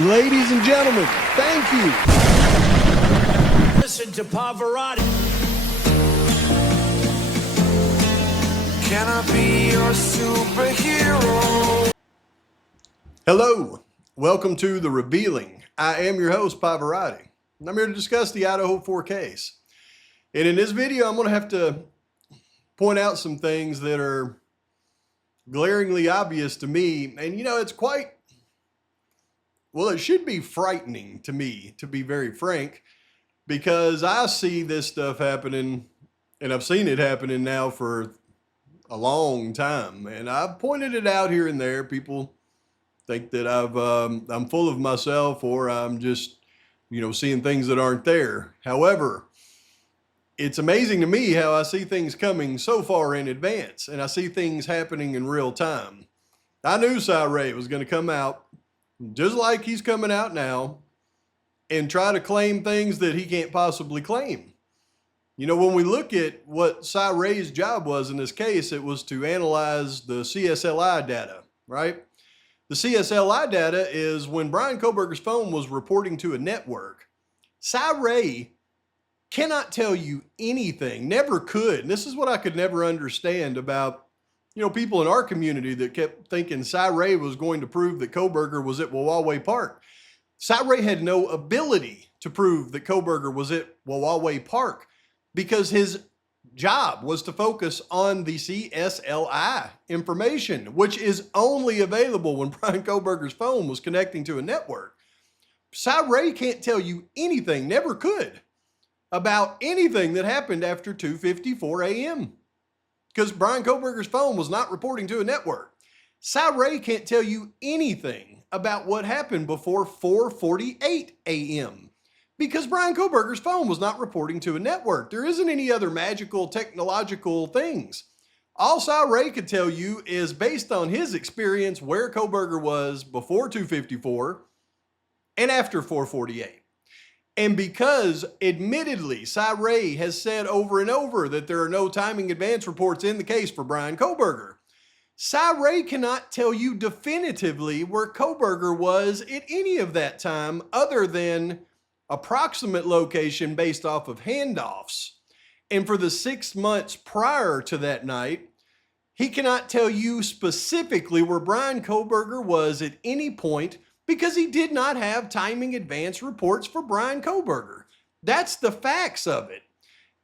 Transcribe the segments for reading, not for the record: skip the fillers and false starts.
Ladies and gentlemen, thank you. Listen to Pavarotti. Can I be your superhero? Hello, welcome to The Revealing. I am your host, Pavarotti, and I'm here to discuss the Idaho 4 case. And in this video, I'm going to have to point out some things that are glaringly obvious to me. And it's quite, well, it should be frightening to me, to be very frank, because I see this stuff happening, and I've seen it happening now for a long time. And I've pointed it out here and there. People think that I'm full of myself, or I'm just, seeing things that aren't there. However, it's amazing to me how I see things coming so far in advance, and I see things happening in real time. I knew Cy Ray was going to come out just like he's coming out now and try to claim things that he can't possibly claim. When we look at what Cy Ray's job was in this case, it was to analyze the CSLI data, right? The CSLI data is when Brian Kohberger's phone was reporting to a network. Cy Ray cannot tell you anything, never could. And this is what I could never understand about people in our community that kept thinking Cy Ray was going to prove that Kohberger was at Wawa Park. Cy Ray had no ability to prove that Kohberger was at Wawa Park because his job was to focus on the CSLI information, which is only available when Brian Kohberger's phone was connecting to a network. Cy Ray can't tell you anything, never could, about anything that happened after 2:54 a.m. because Brian Kohberger's phone was not reporting to a network. Cy Ray can't tell you anything about what happened before 4:48 a.m. because Brian Kohberger's phone was not reporting to a network. There isn't any other magical technological things. All Cy Ray could tell you is based on his experience where Kohberger was before 2:54 and after 4:48. And because, admittedly, Cy Ray has said over and over that there are no timing advance reports in the case for Brian Kohberger, Cy Ray cannot tell you definitively where Kohberger was at any of that time other than approximate location based off of handoffs. And for the 6 months prior to that night, he cannot tell you specifically where Brian Kohberger was at any point because he did not have timing advance reports for Brian Kohberger. That's the facts of it.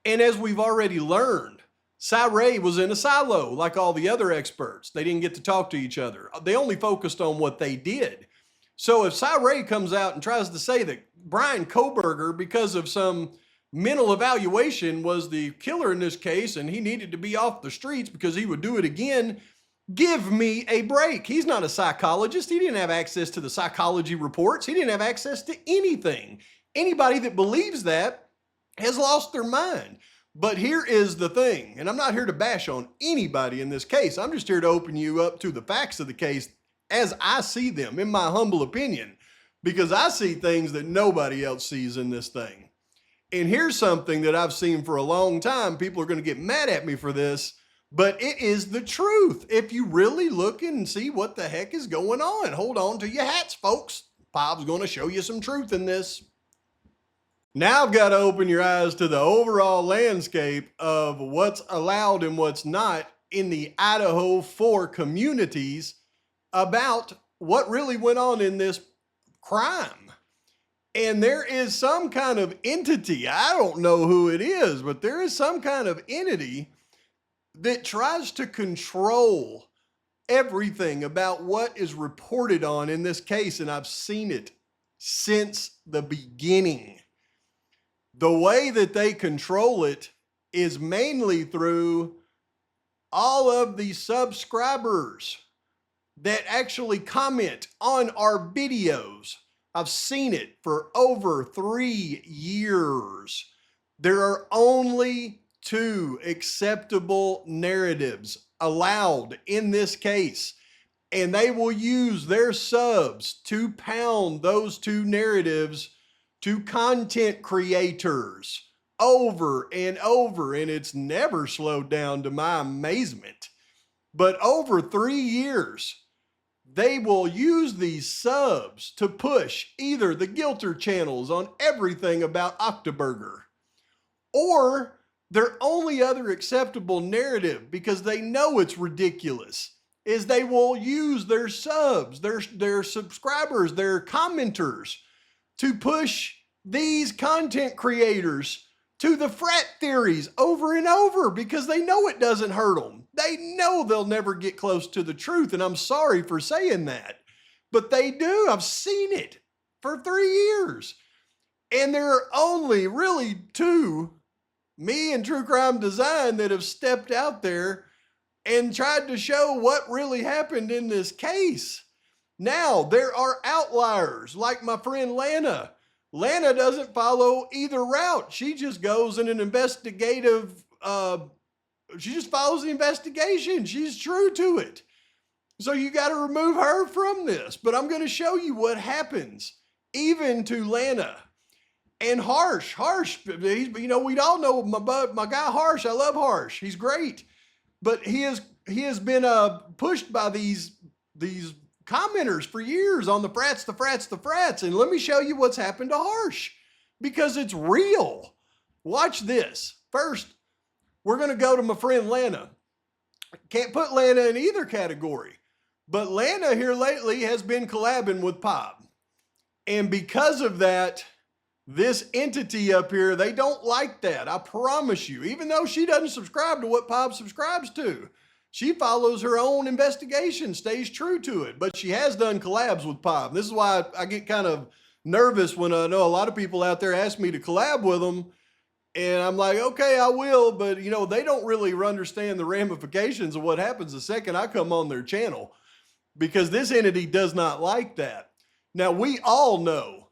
And as we've already learned, Cy Ray was in a silo like all the other experts. They didn't get to talk to each other. They only focused on what they did. So if Cy Ray comes out and tries to say that Brian Kohberger, because of some mental evaluation, was the killer in this case and he needed to be off the streets because he would do it again, give me a break. He's not a psychologist. He didn't have access to the psychology reports. He didn't have access to anything. Anybody that believes that has lost their mind. But here is the thing, and I'm not here to bash on anybody in this case. I'm just here to open you up to the facts of the case as I see them, in my humble opinion, because I see things that nobody else sees in this thing. And here's something that I've seen for a long time. People are going to get mad at me for this, but it is the truth. If you really look and see what the heck is going on, hold on to your hats, folks. Bob's going to show you some truth in this. Now I've got to open your eyes to the overall landscape of what's allowed and what's not in the Idaho 4 communities about what really went on in this crime. And there is some kind of entity, I don't know who it is, but there is some kind of entity that tries to control everything about what is reported on in this case, and I've seen it since the beginning. The way that they control it is mainly through all of the subscribers that actually comment on our videos. I've seen it for over 3 years. There are only 2 acceptable narratives allowed in this case, and they will use their subs to pound those 2 narratives to content creators over and over, and it's never slowed down to my amazement. But over 3 years, they will use these subs to push either the Gilter channels on everything about Octoburger, or their only other acceptable narrative, because they know it's ridiculous, is they will use their subs, their subscribers, their commenters to push these content creators to the frat theories over and over, because they know it doesn't hurt them. They know they'll never get close to the truth, and I'm sorry for saying that, but they do. I've seen it for 3 years. And there are only really two, me and True Crime Design, that have stepped out there and tried to show what really happened in this case. Now, there are outliers like my friend Lana. Lana doesn't follow either route. She just goes in an investigative, she just follows the investigation. She's true to it. So you got to remove her from this. But I'm going to show you what happens even to Lana. And Harsh, we all know my guy Harsh. I love Harsh. He's great. But he has been pushed by these commenters for years on the frats. And let me show you what's happened to Harsh, because it's real. Watch this. First, we're going to go to my friend Lana. Can't put Lana in either category, but Lana here lately has been collabing with Pop. And because of that, this entity up here, they don't like that. I promise you, even though she doesn't subscribe to what Pop subscribes to. She follows her own investigation, stays true to it, but she has done collabs with Pop. This is why I get kind of nervous when I know a lot of people out there ask me to collab with them. And I'm like, okay, I will. But, they don't really understand the ramifications of what happens the second I come on their channel, because this entity does not like that. Now, we all know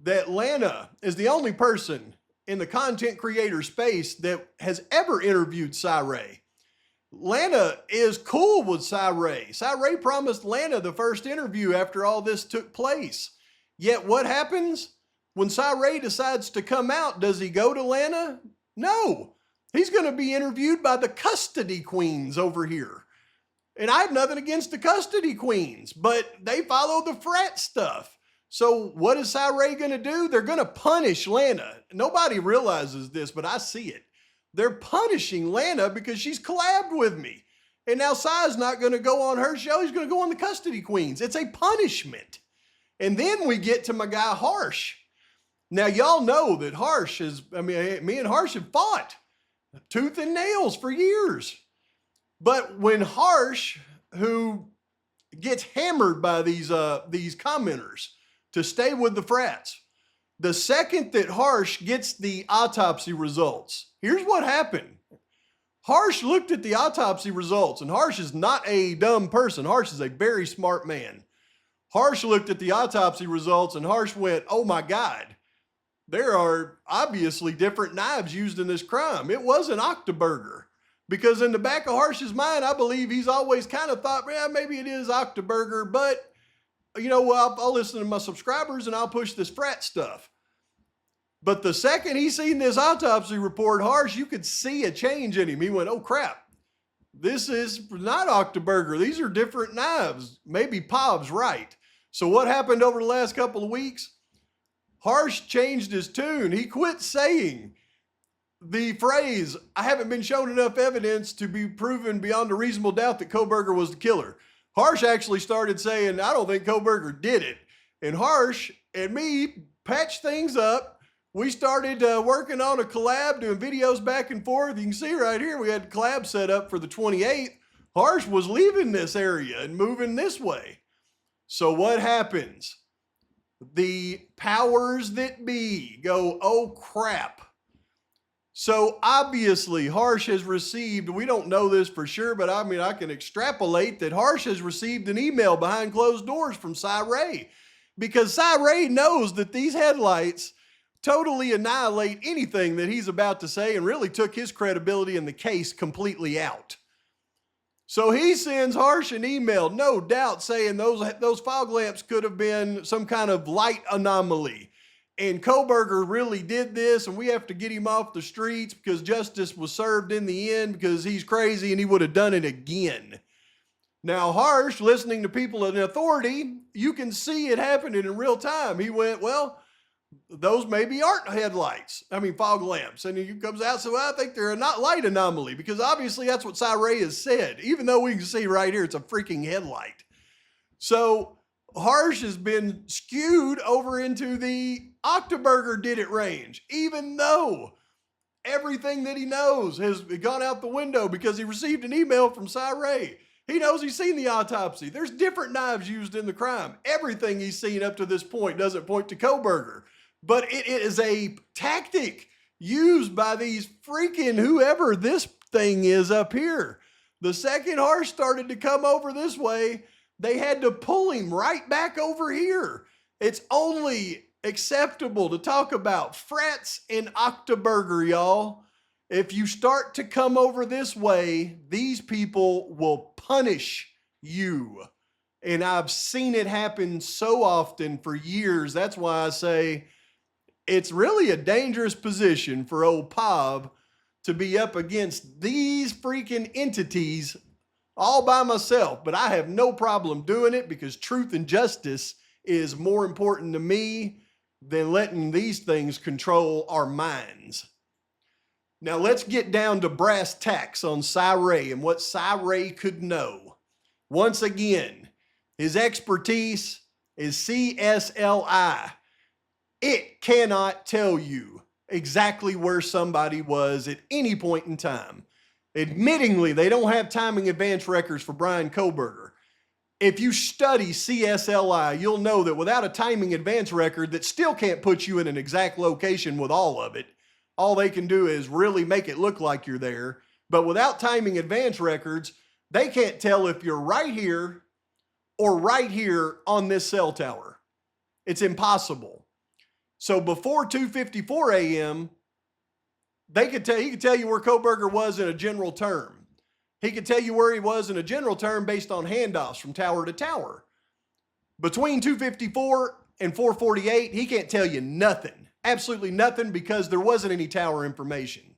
that Lana is the only person in the content creator space that has ever interviewed Cy-Ray. Lana is cool with Cy-Ray. Cy-Ray promised Lana the first interview after all this took place. Yet what happens? When Cy-Ray decides to come out, does he go to Lana? No. He's going to be interviewed by the custody queens over here. And I have nothing against the custody queens, but they follow the frat stuff. So what is Cy-Ray going to do? They're going to punish Lana. Nobody realizes this, but I see it. They're punishing Lana because she's collabed with me. And now Cy's not going to go on her show. He's going to go on the custody queens. It's a punishment. And then we get to my guy Harsh. Now, y'all know that Harsh me and Harsh have fought tooth and nails for years. But when Harsh, who gets hammered by these commenters to stay with the frats, the second that Harsh gets the autopsy results, here's what happened. Harsh looked at the autopsy results, and Harsh is not a dumb person. Harsh is a very smart man. Harsh looked at the autopsy results, and Harsh went, oh my God, there are obviously different knives used in this crime. It wasn't Octoburger. Because in the back of Harsh's mind, I believe he's always kind of thought, yeah, maybe it is Octoburger, but I'll listen to my subscribers and I'll push this frat stuff. But the second he seen this autopsy report, Harsh, you could see a change in him. He went, oh crap, this is not Octoburger. These are different knives. Maybe Pob's right. So what happened over the last couple of weeks? Harsh changed his tune. He quit saying the phrase, I haven't been shown enough evidence to be proven beyond a reasonable doubt that Kohberger was the killer. Harsh actually started saying, I don't think Kohberger did it. And Harsh and me patched things up. We started working on a collab, doing videos back and forth. You can see right here, we had collab set up for the 28th. Harsh was leaving this area and moving this way. So what happens? The powers that be go, oh crap. So obviously Harsh has received, we don't know this for sure, but I can extrapolate that Harsh has received an email behind closed doors from Cy-Ray, because Cy-Ray knows that these headlights totally annihilate anything that he's about to say and really took his credibility in the case completely out. So he sends Harsh an email, no doubt, saying those fog lamps could have been some kind of light anomaly. And Kohberger really did this, and we have to get him off the streets because justice was served in the end because he's crazy and he would have done it again. Now, Harsh, listening to people in authority, you can see it happening in real time. He went, well, those maybe aren't headlights. I mean, fog lamps. And he comes out, so I think they're a not light anomaly, because obviously that's what Ray has said, even though we can see right here it's a freaking headlight. So Harsh has been skewed over into the Octoburger did it range, even though everything that he knows has gone out the window because he received an email from Ray. He knows he's seen the autopsy. There's different knives used in the crime. Everything he's seen up to this point doesn't point to Kohberger. But it is a tactic used by these freaking whoever this thing is up here. The second Harsh started to come over this way, they had to pull him right back over here. It's only acceptable to talk about frets and Octoburger, y'all. If you start to come over this way, these people will punish you. And I've seen it happen so often for years. That's why I say it's really a dangerous position for old Pav to be up against these freaking entities all by myself. But I have no problem doing it because truth and justice is more important to me than letting these things control our minds. Now let's get down to brass tacks on Ray and what Ray could know. Once again, his expertise is CSLI. It cannot tell you exactly where somebody was at any point in time. Admittingly, they don't have timing advance records for Brian Kohberger. If you study CSLI, you'll know that without a timing advance record that still can't put you in an exact location with all of it, all they can do is really make it look like you're there. But without timing advance records, they can't tell if you're right here or right here on this cell tower. It's impossible. So before 2:54 a.m., he could tell you where Kohberger was in a general term. He could tell you where he was in a general term based on handoffs from tower to tower. Between 2:54 and 4:48, he can't tell you nothing. Absolutely nothing, because there wasn't any tower information.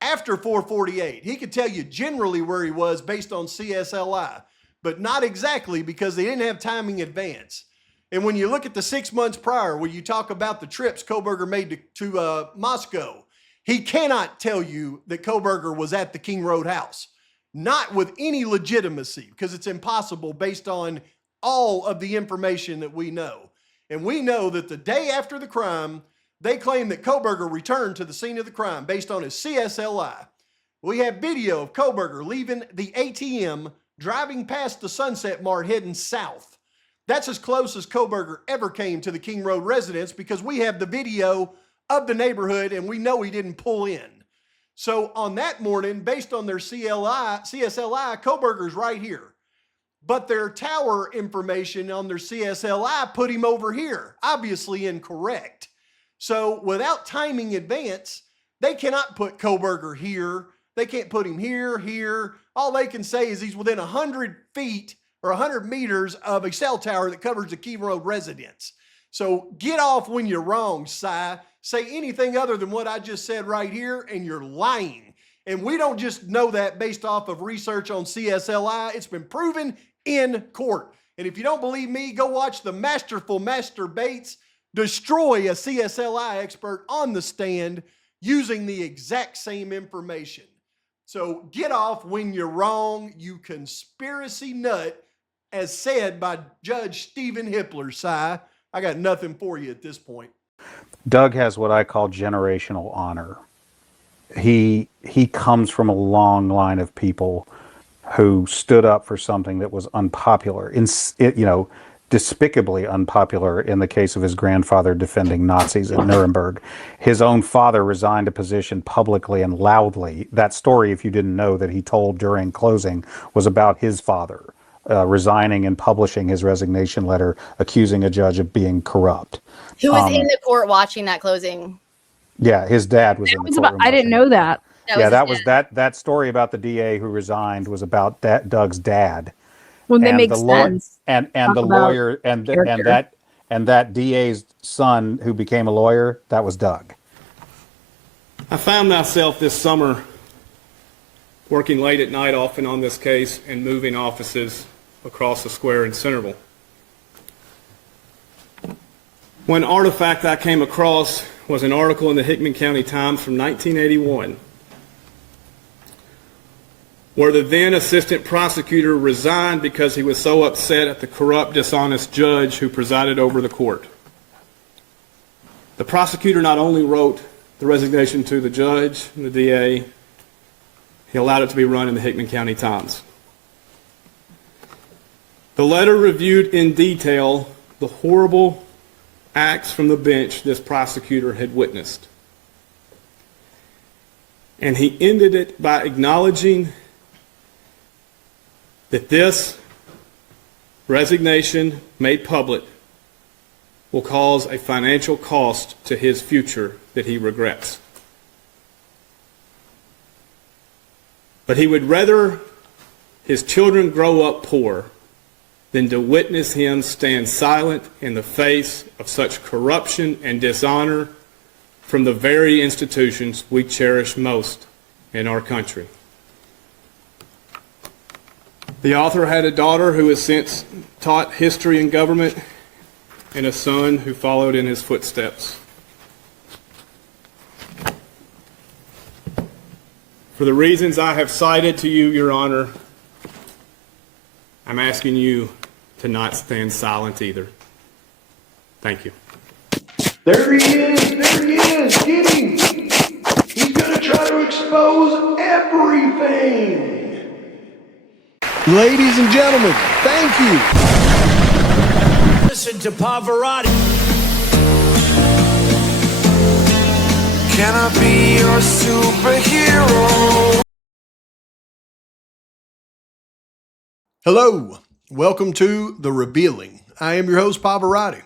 After 4:48, he could tell you generally where he was based on CSLI, but not exactly because they didn't have timing advance. And when you look at the 6 months prior, where you talk about the trips Kohberger made to Moscow, he cannot tell you that Kohberger was at the King Road house. Not with any legitimacy, because it's impossible based on all of the information that we know. And we know that the day after the crime, they claim that Kohberger returned to the scene of the crime based on his CSLI. We have video of Kohberger leaving the ATM, driving past the Sunset Mart heading south. That's as close as Kohberger ever came to the King Road residence, because we have the video of the neighborhood and we know he didn't pull in. So on that morning, based on their CSLI, Kohberger's right here. But their tower information on their CSLI put him over here, obviously incorrect. So without timing advance, they cannot put Kohberger here. They can't put him here, here. All they can say is he's within 100 feet or 100 meters of a cell tower that covers the Key Road residence. So get off when you're wrong, Say anything other than what I just said right here, and you're lying. And we don't just know that based off of research on CSLI. It's been proven in court. And if you don't believe me, go watch the masterful Master Bates destroy a CSLI expert on the stand using the exact same information. So get off when you're wrong, you conspiracy nut, as said by Judge Stephen Hippler, I got nothing for you at this point. Doug has what I call generational honor. He comes from a long line of people who stood up for something that was unpopular, despicably unpopular in the case of his grandfather defending Nazis at Nuremberg. His own father resigned a position publicly and loudly. That story, if you didn't know, that he told during closing was about his father resigning and publishing his resignation letter, accusing a judge of being corrupt. Who was in the court watching that closing? Yeah, his dad was in the courtroom. I didn't know that. That story about the DA who resigned was about Doug's dad. Well, that makes sense. And the lawyer and that DA's son who became a lawyer, that was Doug. I found myself this summer working late at night often on this case and moving offices across the square in Centerville. One artifact I came across was an article in the Hickman County Times from 1981, where the then assistant prosecutor resigned because he was so upset at the corrupt, dishonest judge who presided over the court. The prosecutor not only wrote the resignation to the judge and the DA, he allowed it to be run in the Hickman County Times. The letter reviewed in detail the horrible acts from the bench this prosecutor had witnessed. And he ended it by acknowledging that this resignation made public will cause a financial cost to his future that he regrets. But he would rather his children grow up poor than to witness him stand silent in the face of such corruption and dishonor from the very institutions we cherish most in our country. The author had a daughter who has since taught history and government, and a son who followed in his footsteps. For the reasons I have cited to you, Your Honor, I'm asking you to not stand silent either. Thank you. There he is. There he is. Get him. He's going to try to expose everything. Ladies and gentlemen, thank you. Listen to Pavarotti. Can I be your superhero? Hello. Welcome to The Revealing. I am your host, Pavarotti,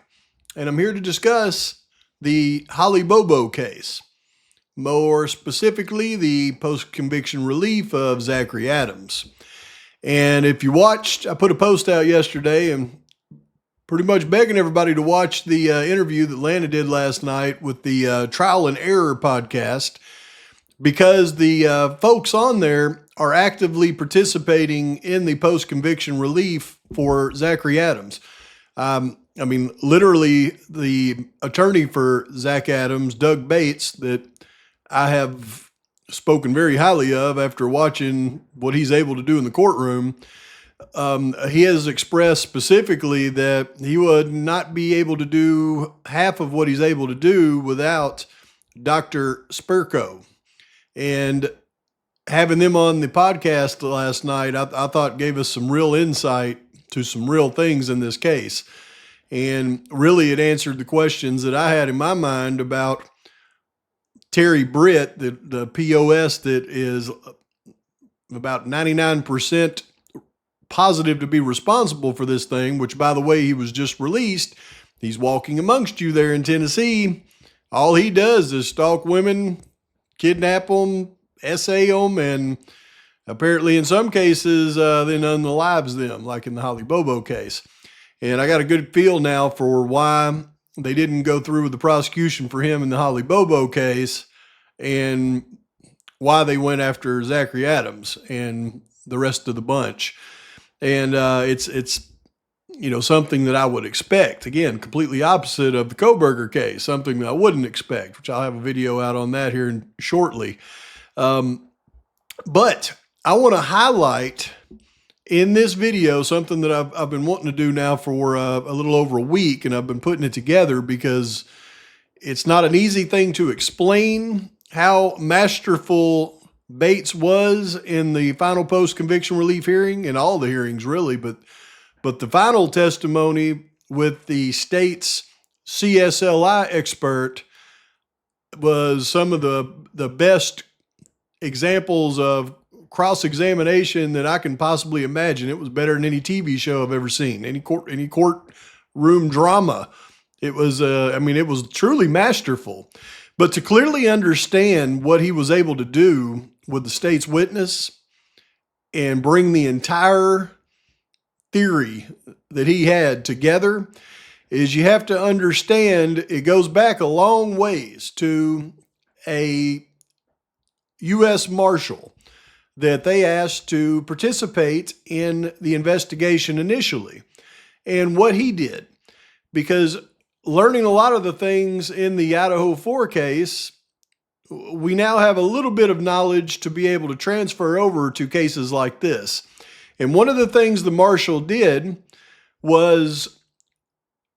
and I'm here to discuss the Holly Bobo case. More specifically, the post-conviction relief of Zachary Adams. And if you watched, I put a post out yesterday and pretty much begging everybody to watch the interview that Lana did last night with the Trial and Error podcast, because the folks on there are actively participating in the post-conviction relief for Zachary Adams. I mean, literally the attorney for Zach Adams, Doug Bates, that I have spoken very highly of after watching what he's able to do in the courtroom. He has expressed specifically that he would not be able to do half of what he's able to do without Dr. Spirko. And having them on the podcast last night, I thought gave us some real insight to some real things in this case. And really it answered the questions that I had in my mind about Terry Britt, the POS that is about 99% positive to be responsible for this thing, which, by the way, he was just released. He's walking amongst you there in Tennessee. All he does is stalk women, kidnap them, essay them, and apparently in some cases then unalives them, like in the Holly Bobo case. And I got a good feel now for why they didn't go through with the prosecution for him in the Holly Bobo case, and why they went after Zachary Adams and the rest of the bunch. And it's something that I would expect. Again, completely opposite of the Koberger case, something that I wouldn't expect, which I'll have a video out on that here shortly. But I want to highlight in this video something that I've been wanting to do now for a little over a week, and I've been putting it together because it's not an easy thing to explain how masterful Bates was in the final post-conviction relief hearing, and all the hearings really, but the final testimony with the state's CSLI expert was some of the best examples of cross-examination that I can possibly imagine. It was better than any TV show I've ever seen, any courtroom drama. It was, it was truly masterful. But to clearly understand what he was able to do with the state's witness and bring the entire theory that he had together, is you have to understand it goes back a long ways to a U.S. Marshal, that they asked to participate in the investigation initially, and what he did. Because learning a lot of the things in the Idaho 4 case, we now have a little bit of knowledge to be able to transfer over to cases like this. And one of the things the marshal did was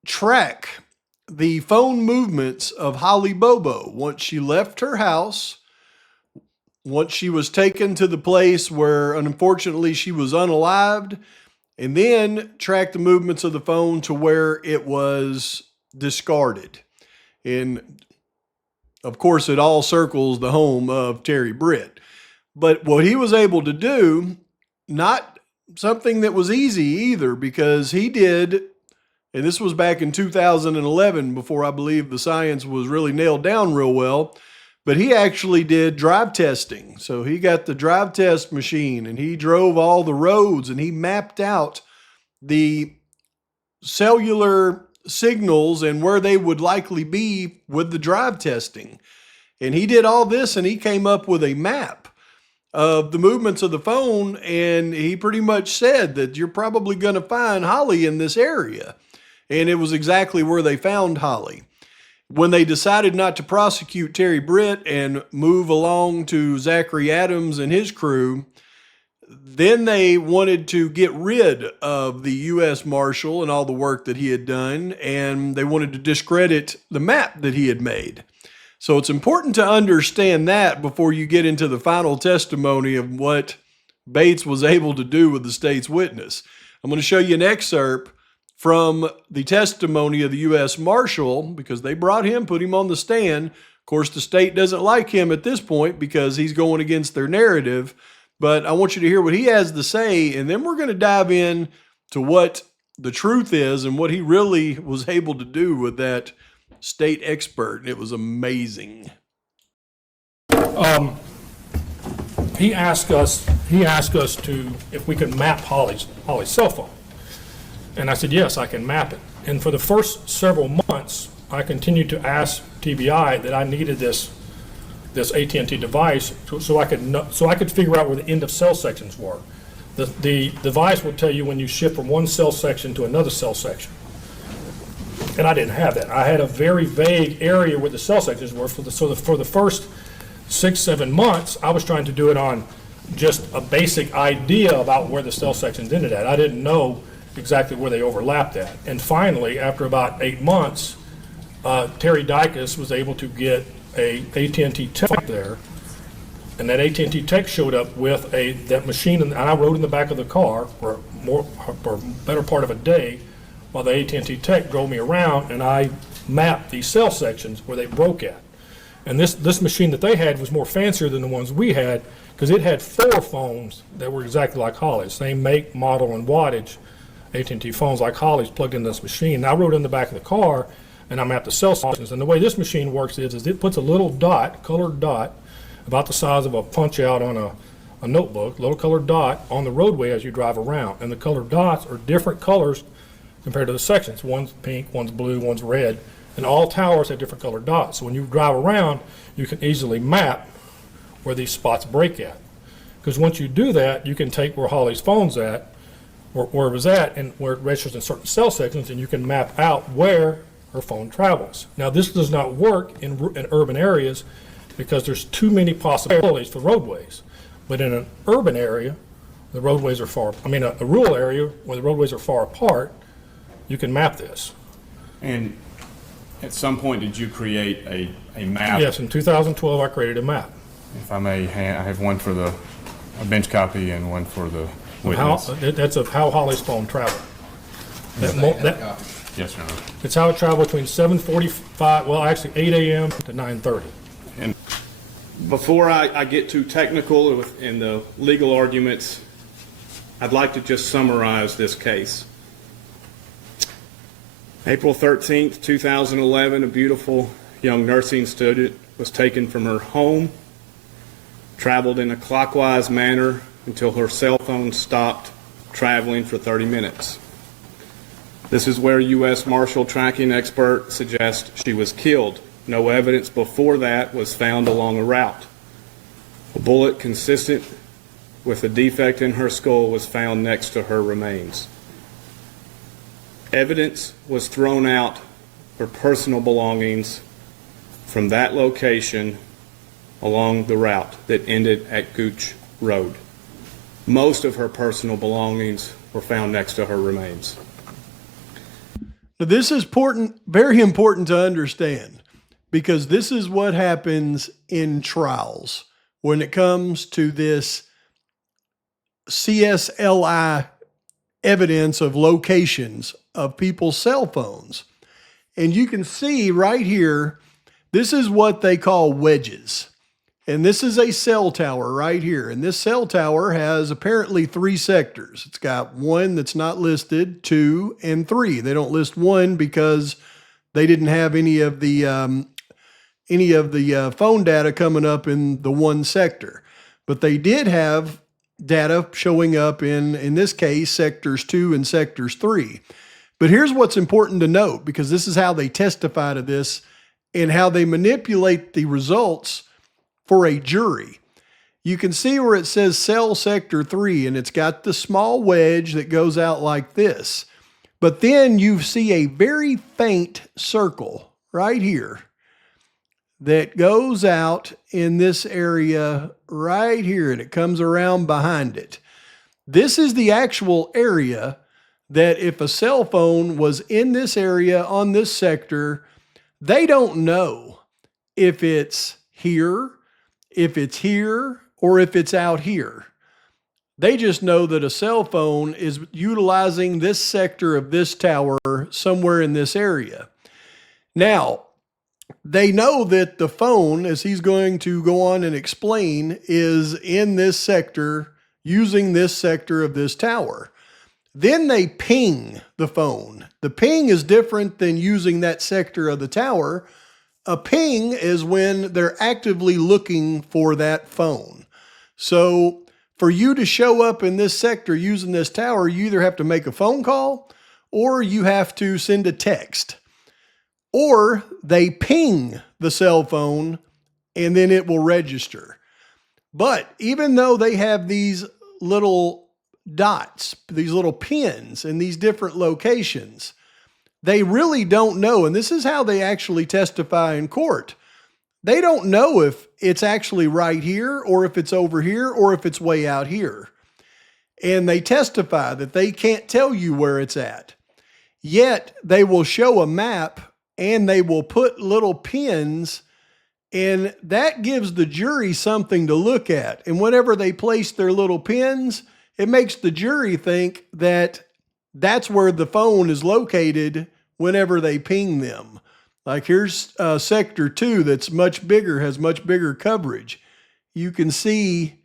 track the phone movements of Holly Bobo once she left her house, once she was taken to the place where unfortunately she was unalived, and then track the movements of the phone to where it was discarded. And of course, it all circles the home of Terry Britt. But what he was able to do, not something that was easy either, because he did, and this was back in 2011 before I believe the science was really nailed down real well, but he actually did drive testing. So he got the drive test machine and he drove all the roads and he mapped out the cellular signals and where they would likely be with the drive testing. And he did all this and he came up with a map of the movements of the phone, and he pretty much said that you're probably going to find Holly in this area. And it was exactly where they found Holly. When they decided not to prosecute Terry Britt and move along to Zachary Adams and his crew, then they wanted to get rid of the U.S. Marshal and all the work that he had done, and they wanted to discredit the map that he had made. So it's important to understand that before you get into the final testimony of what Bates was able to do with the state's witness. I'm going to show you an excerpt from the testimony of the U.S. Marshal, because they brought him, put him on the stand. Of course, the state doesn't like him at this point because he's going against their narrative. But I want you to hear what he has to say, and then we're going to dive in to what the truth is and what he really was able to do with that state expert. It was amazing. He asked us to, if we could map Holly's cell phone. And I said, yes, I can map it. And for the first several months, I continued to ask TBI that I needed this AT&T device so I could figure out where the end of cell sections were. The device will tell you when you shift from one cell section to another cell section. And I didn't have that. I had a very vague area where the cell sections were. For the first 6-7 months, I was trying to do it on just a basic idea about where the cell sections ended at. I didn't know exactly where they overlapped at. And finally, after about 8 months, Terry Dicus was able to get a AT&T tech there, and that AT&T tech showed up with that machine, and I rode in the back of the car for better part of a day while the AT&T tech drove me around, and I mapped these cell sections where they broke at. And this machine that they had was more fancier than the ones we had, because it had 4 phones that were exactly like Holly's, same make, model, and wattage. AT&T phones like Holly's plugged into this machine. And I rode in the back of the car and I mapped the cell sections. And the way this machine works is it puts a little dot, colored dot, about the size of a punch out on a notebook, little colored dot on the roadway as you drive around. And the colored dots are different colors compared to the sections. One's pink, one's blue, one's red. And all towers have different colored dots. So when you drive around, you can easily map where these spots break at. Because once you do that, you can take where Holly's phone's at, or where it was at, and where it registers in certain cell sections, and you can map out where her phone travels. Now, this does not work in urban areas because there's too many possibilities for roadways. But in an urban area, the roadways are a rural area where the roadways are far apart, you can map this. And at some point, did you create a map? Yes, in 2012, I created a map. If I may, I have one for a bench copy and one for the witness. That's of how Holly's phone traveled. Yes, Your Honor. It's how it traveled between 7:45, well, actually 8 a.m. to 9:30. And Before I get too technical in the legal arguments, I'd like to just summarize this case. April 13th, 2011, a beautiful young nursing student was taken from her home, traveled in a clockwise manner until her cell phone stopped traveling for 30 minutes. This is where U.S. Marshal tracking expert suggests she was killed. No evidence before that was found along a route. A bullet consistent with a defect in her skull was found next to her remains. Evidence was thrown out for personal belongings from that location along the route that ended at Gooch Road. Most of her personal belongings were found next to her remains. Now, this is important, very important to understand, because this is what happens in trials when it comes to this CSLI evidence of locations of people's cell phones. And you can see right here, this is what they call wedges. And this is a cell tower right here. And this cell tower has apparently 3 sectors. It's got 1 that's not listed, 2, and 3. They don't list 1 because they didn't have any of the phone data coming up in the 1 sector. But they did have data showing up in this case, sectors 2 and sectors 3. But here's what's important to note, because this is how they testify to this and how they manipulate the results for a jury. You can see where it says cell sector 3, and it's got the small wedge that goes out like this. But then you see a very faint circle right here that goes out in this area right here, and it comes around behind it. This is the actual area that if a cell phone was in this area on this sector, they don't know if it's here, if it's here, or if it's out here. They just know that a cell phone is utilizing this sector of this tower somewhere in this area. Now, they know that the phone, as he's going to go on and explain, is in this sector, using this sector of this tower. Then they ping the phone. The ping is different than using that sector of the tower. A ping is when they're actively looking for that phone. So for you to show up in this sector using this tower, you either have to make a phone call or you have to send a text. Or they ping the cell phone and then it will register. But even though they have these little dots, these little pins in these different locations, they really don't know. And this is how they actually testify in court. They don't know if it's actually right here or if it's over here or if it's way out here. And they testify that they can't tell you where it's at. Yet they will show a map and they will put little pins, and that gives the jury something to look at. And whenever they place their little pins, it makes the jury think that that's where the phone is located whenever they ping them. Like here's sector 2 that's much bigger, has much bigger coverage. You can see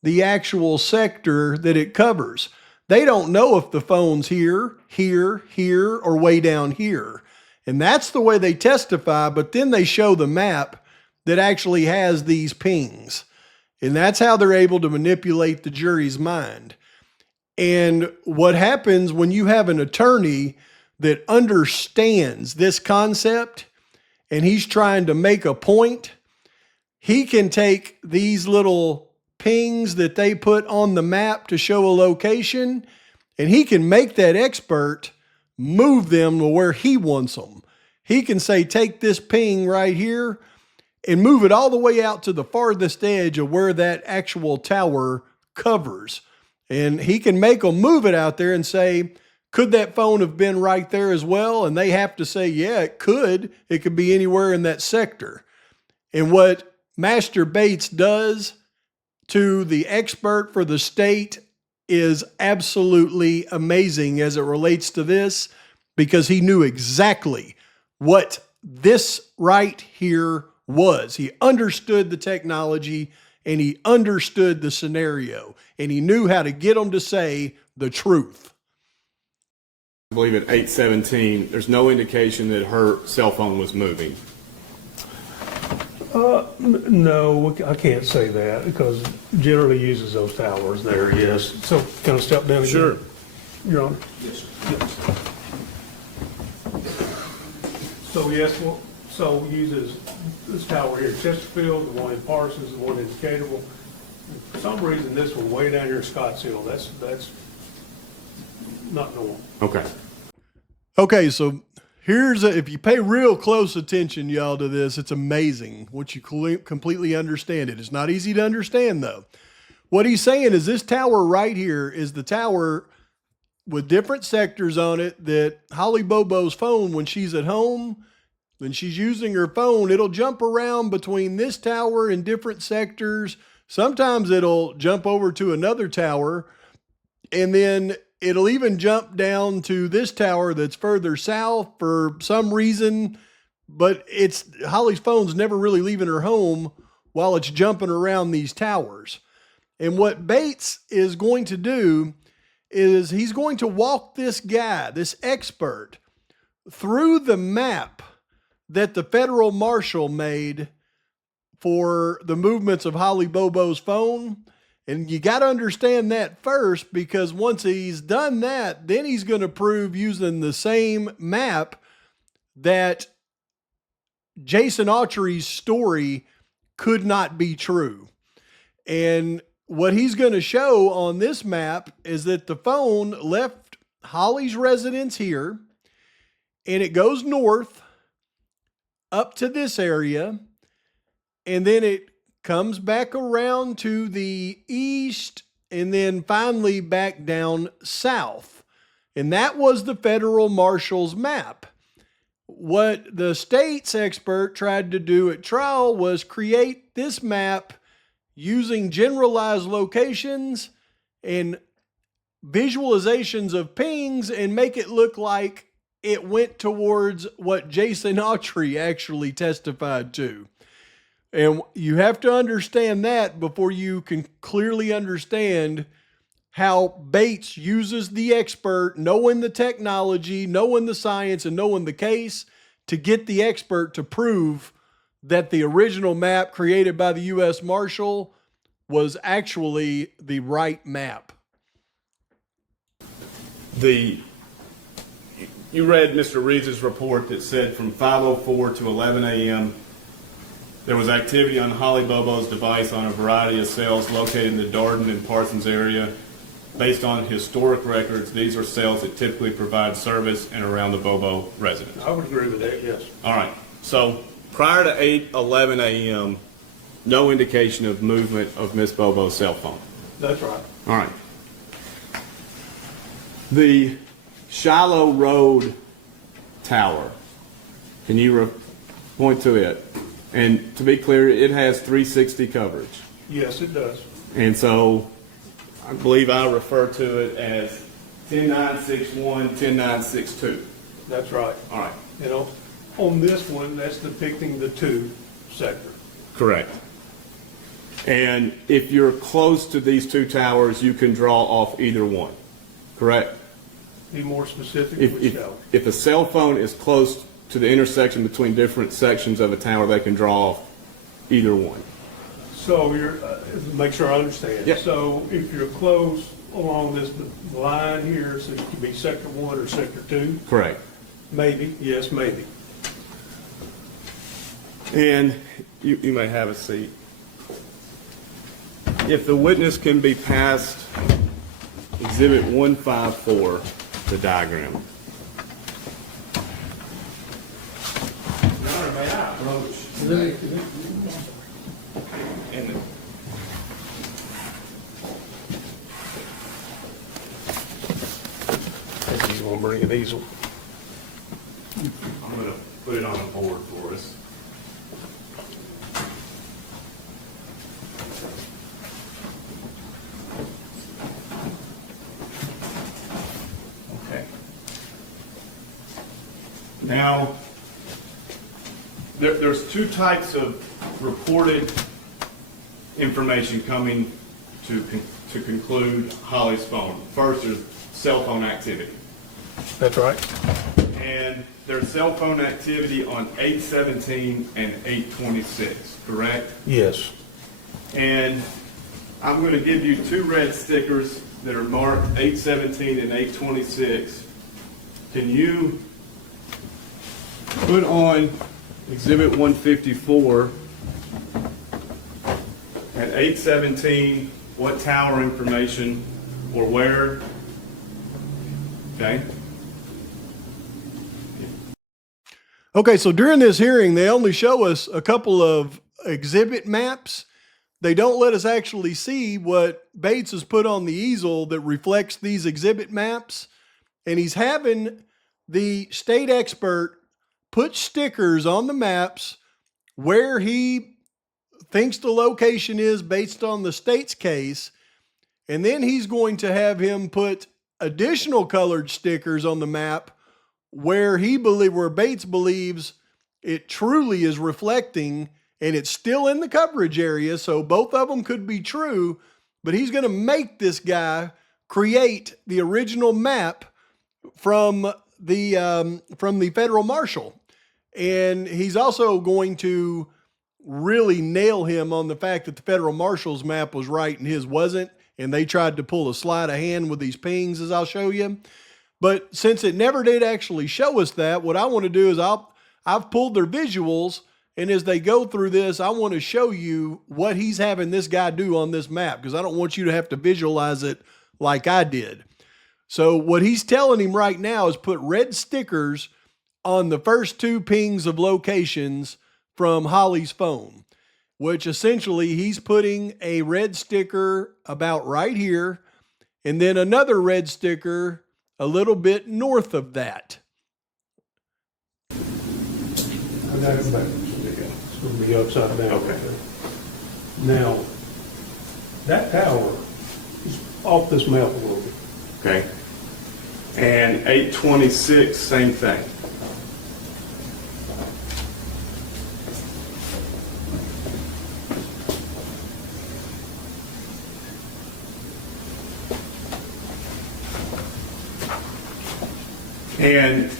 the actual sector that it covers. They don't know if the phone's here, here, here, or way down here. And that's the way they testify, but then they show the map that actually has these pings. And that's how they're able to manipulate the jury's mind. And what happens when you have an attorney that understands this concept and he's trying to make a point, he can take these little pings that they put on the map to show a location, and he can make that expert move them to where he wants them. He can say, take this ping right here and move it all the way out to the farthest edge of where that actual tower covers. And he can make them move it out there and say, could that phone have been right there as well? And they have to say, yeah, it could. It could be anywhere in that sector. And what Master Bates does to the expert for the state is absolutely amazing as it relates to this, because he knew exactly what this right here was. He understood the technology and he understood the scenario, and he knew how to get them to say the truth. I believe at 8:17, there's no indication that her cell phone was moving. No, I can't say that because generally uses those towers there, yes. So can I step down again? Sure. Your Honor? Yes. So yes, so uses this tower here in Chesterfield, the one in Parsons, the one in Decaturville, For some reason, this one way down here in Scotts Hill, that's not normal. Okay. Okay, so if you pay real close attention, y'all, to this, it's amazing once you completely understand it. It's not easy to understand, though. What he's saying is this tower right here is the tower with different sectors on it that Holly Bobo's phone, when she's at home, when she's using her phone, it'll jump around between this tower and different sectors. Sometimes it'll jump over to another tower, and then it'll even jump down to this tower that's further south for some reason, but Holly's phone's never really leaving her home while it's jumping around these towers. And what Bates is going to do is he's going to walk this guy, this expert, through the map that the federal marshal made for the movements of Holly Bobo's phone. And you got to understand that first, because once he's done that, then he's going to prove using the same map that Jason Autry's story could not be true. And what he's going to show on this map is that the phone left Holly's residence here, and it goes north up to this area, and then it comes back around to the east, and then finally back down south. And that was the federal marshal's map. What the state's expert tried to do at trial was create this map using generalized locations and visualizations of pings and make it look like it went towards what Jason Autry actually testified to. And you have to understand that before you can clearly understand how Bates uses the expert, knowing the technology, knowing the science, and knowing the case to get the expert to prove that the original map created by the U.S. Marshal was actually the right map. You read Mr. Reeves' report that said from 5:04 to 11 a.m. there was activity on Holly Bobo's device on a variety of cells located in the Darden and Parsons area. Based on historic records, these are cells that typically provide service and around the Bobo residence. I would agree with that, yes. All right. So prior to 8:11 a.m., no indication of movement of Miss Bobo's cell phone. That's right. All right. The Shiloh Road Tower, can you point to it? And to be clear, it has 360 coverage. Yes, it does. And so I believe I refer to it as 10961, 10962. That's right. All right. You know, on this one, that's depicting the 2 sector. Correct. And if you're close to these 2 towers, you can draw off either one. Correct? Be more specific. If a cell phone is close to the intersection between different sections of a tower, they can draw off either one. So you're, make sure I understand. Yeah. So if you're close along this line here, so it could be sector 1 or sector 2? Correct. Maybe, yes, maybe. And you may have a seat. If the witness can be passed Exhibit 154, the diagram. Now, may I approach? And He's going to bring an easel. I'm going to put it on the board for us. Okay. Now, there's 2 types of reported information coming to conclude Holly's phone. First, there's cell phone activity. That's right. And there's cell phone activity on 8/17 and 8/26, correct? Yes. And I'm going to give you 2 red stickers that are marked 8/17 and 8/26. Can you put on Exhibit 154 At 817, what tower information or where? Okay. Okay, so during this hearing, they only show us a couple of exhibit maps. They don't let us actually see what Bates has put on the easel that reflects these exhibit maps. And he's having the state expert put stickers on the maps where he thinks the location is based on the state's case. And then he's going to have him put additional colored stickers on the map where Bates believes it truly is reflecting, and it's still in the coverage area. So both of them could be true, but he's going to make this guy create the original map from the federal marshal. And he's also going to really nail him on the fact that the federal marshal's map was right and his wasn't. And they tried to pull a sleight of hand with these pings, as I'll show you. But since it never did actually show us that, what I want to do is I've pulled their visuals, and as they go through this, I want to show you what he's having this guy do on this map, because I don't want you to have to visualize it like I did. So what he's telling him right now is put red stickers on the first two pings of locations from Holly's phone, which essentially he's putting a red sticker about right here, and then another red sticker a little bit north of that. I got it back. It's going to be upside down. Okay. Now, that tower is off this map a little bit. Okay. And 826, same thing. And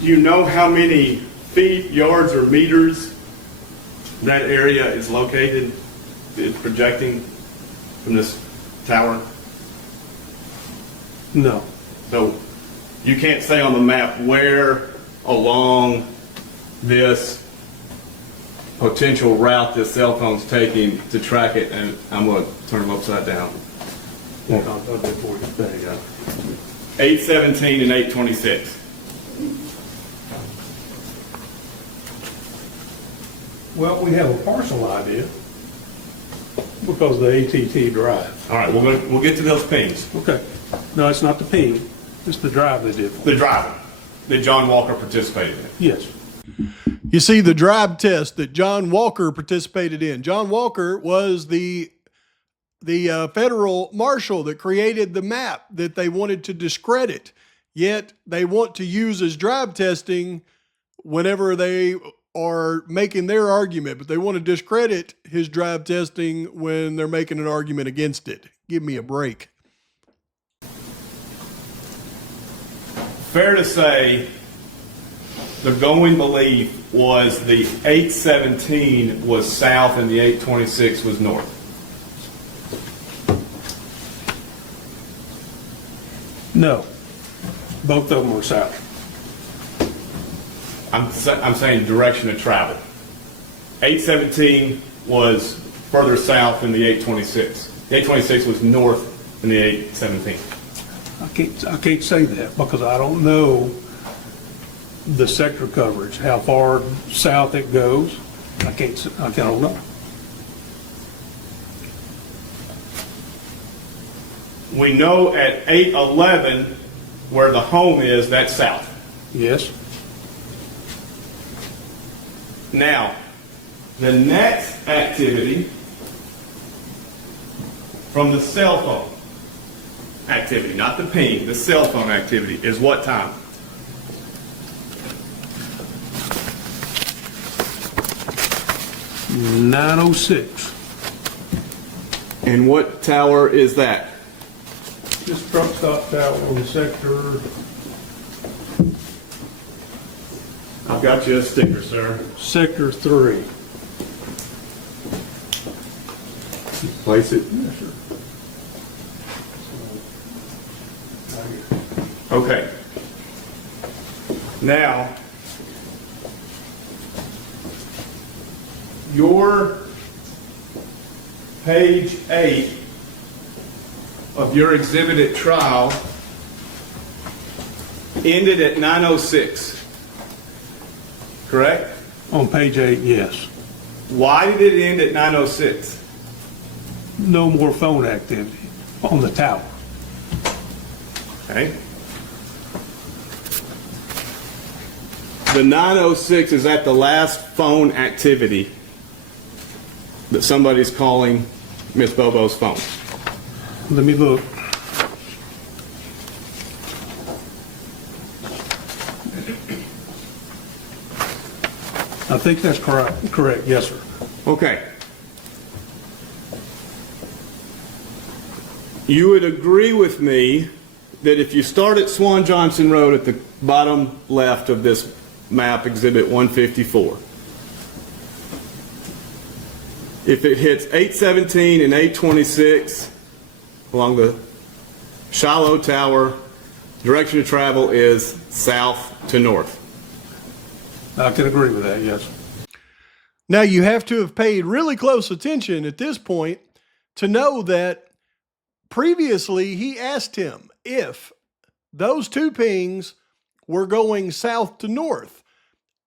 you know how many feet, yards, or meters that area is located, is projecting from this tower? No. So you can't say on the map where along this potential route this cell phone's taking to track it, and I'm going to turn them upside down. Yeah, I'll do it for you. There you go. 817 and 826. Well, we have a partial idea because of the ATT drive. All right, we'll get to those pings. Okay. No, it's not the ping. It's the drive they did. The driver that John Walker participated in. Yes. You see the drive test that John Walker participated in. John Walker was the federal marshal that created the map that they wanted to discredit, yet they want to use as drive testing whenever they are making their argument, but they want to discredit his drive testing when they're making an argument against it. Give me a break. Fair to say the going belief was the 817 was south and the 826 was north. No. Both of them are south. I'm saying direction of travel. 817 was further south than the 826. The 826 was north than the 817. I can't say that because I don't know the sector coverage, how far south it goes. I don't know. We know at 811 where the home is, that's south. Yes. Now, the next activity from the cell phone activity, not the ping, the cell phone activity is what time? .906. And what tower is that? This truck stop tower on sector I've got you a sticker, sir. Sector 3. Place it. Yeah, sure. Okay. Now, page 8 of your exhibit at trial ended at 9:06, correct? On page 8, yes. Why did it end at 9:06? No more phone activity on the tower. Okay. The 9:06, is that the last phone activity that somebody's calling Miss Bobo's phone? Let me look. I think that's correct, yes, sir. Okay. You would agree with me that if you start at Swan Johnson Road at the bottom left of this map, Exhibit 154, if it hits 817 and 826 along the Shiloh Tower, direction of travel is south to north. I can agree with that, yes. Now, you have to have paid really close attention at this point to know that previously he asked him if those two pings were going south to north.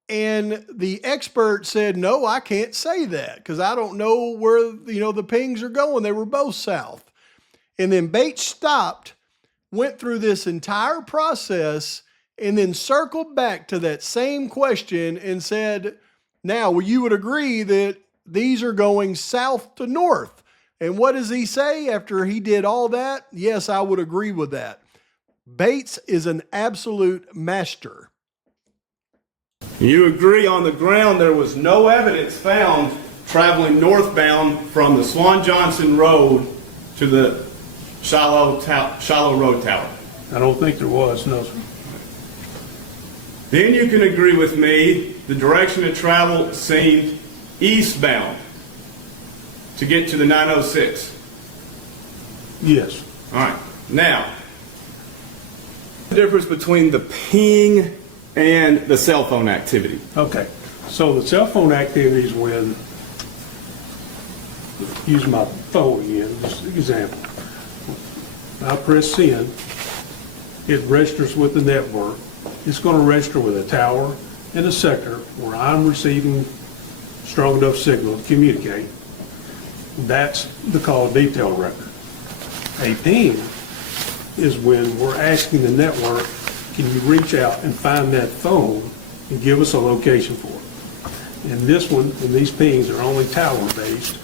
And the expert said, no, I can't say that because I don't know where, the pings are going. They were both south. And then Bates stopped, went through this entire process, and then circled back to that same question and said, now, well, you would agree that these are going south to north. And what does he say after he did all that? Yes, I would agree with that. Bates is an absolute master. You agree on the ground there was no evidence found traveling northbound from the Swan Johnson Road to the Shiloh Road Tower. I don't think there was, no, sir. Then you can agree with me the direction of travel seemed eastbound to get to the 906. Yes. All right. Now, the difference between the ping and the cell phone activity. Okay. So the cell phone activity is when, use my phone again, just an example. I press send, it registers with the network. It's going to register with a tower in a sector where I'm receiving strong enough signal to communicate. That's the call detail record. A ping is when we're asking the network, can you reach out and find that phone and give us a location for it? And this one, and these pings are only tower based.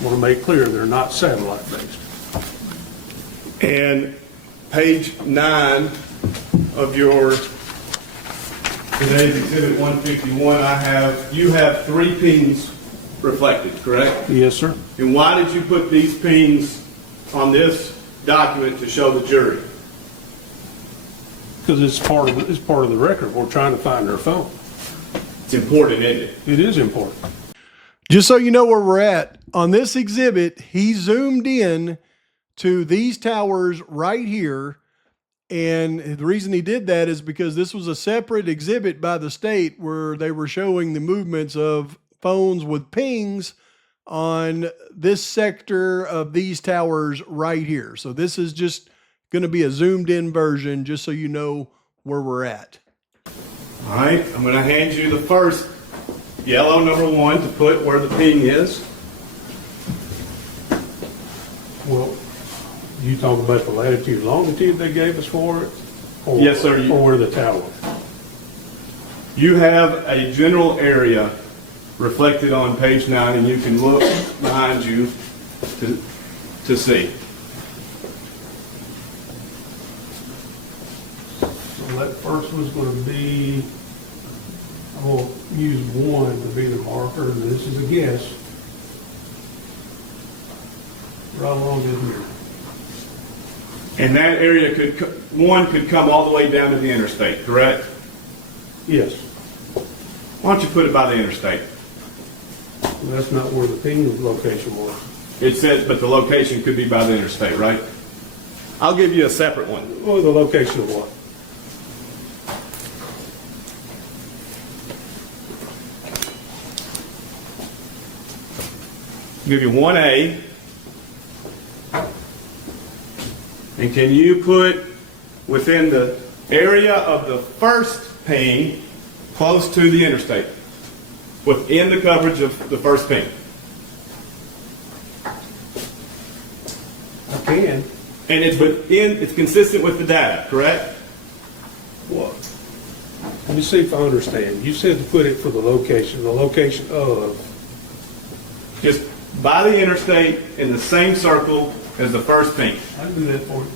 I want to make clear they're not satellite based. And page 9 of your today's exhibit 151, you have 3 pings reflected, correct? Yes, sir. And why did you put these pings on this document to show the jury? Because it's part of the record. We're trying to find their phone. It's important, isn't it? It is important. Just so you know where we're at, on this exhibit, he zoomed in to these towers right here. And the reason he did that is because this was a separate exhibit by the state where they were showing the movements of phones with pings on this sector of these towers right here. So this is just going to be a zoomed in version just so you know where we're at. All right, I'm going to hand you the first yellow number 1 to put where the ping is. Well, you talk about the latitude, longitude they gave us for it? Or, Yes, sir. Or where the tower? You have a general area reflected on page 9, and you can look behind you to see. So that first one's going to be, I'm going to use 1 to be the marker, and this is a guess. Right along in here. And that area could come all the way down to the interstate, correct? Yes. Why don't you put it by the interstate? That's not where the ping location was. It says, but the location could be by the interstate, right? I'll give you a separate one. Or the location of what? I'll give you 1A, And can you put within the area of the first ping close to the interstate? Within the coverage of the first ping? I can. And it's consistent with the data, correct? What? Let me see if I understand. You said to put it for the location of. Just by the interstate in the same circle as the first ping. I can do that for you.